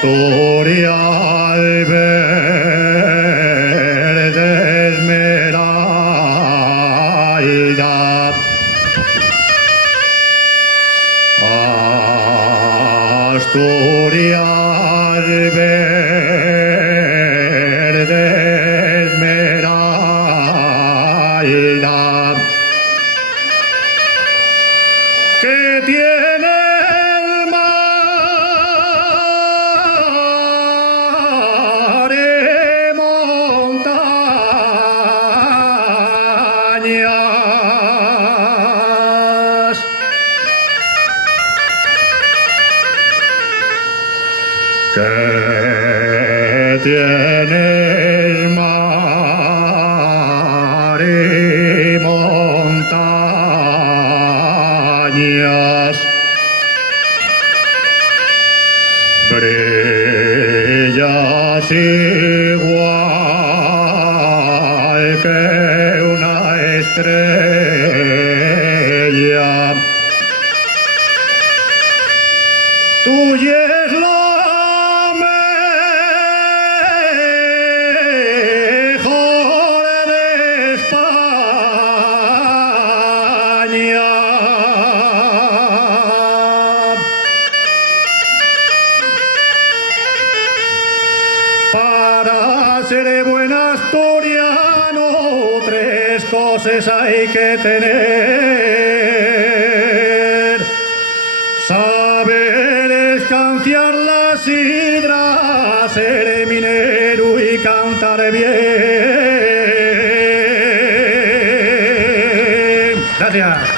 Asturias verde esmeralda, Asturias verde esmeralda, que tiene el mar y montañas, que tiene el mar y montañas, brillas igual que una estrella. Tuya es la mejor de España. Para ser buen asturiano, tres cosas hay que tener: saber escanciar la sidra, ser minero y cantar bien. Gracias.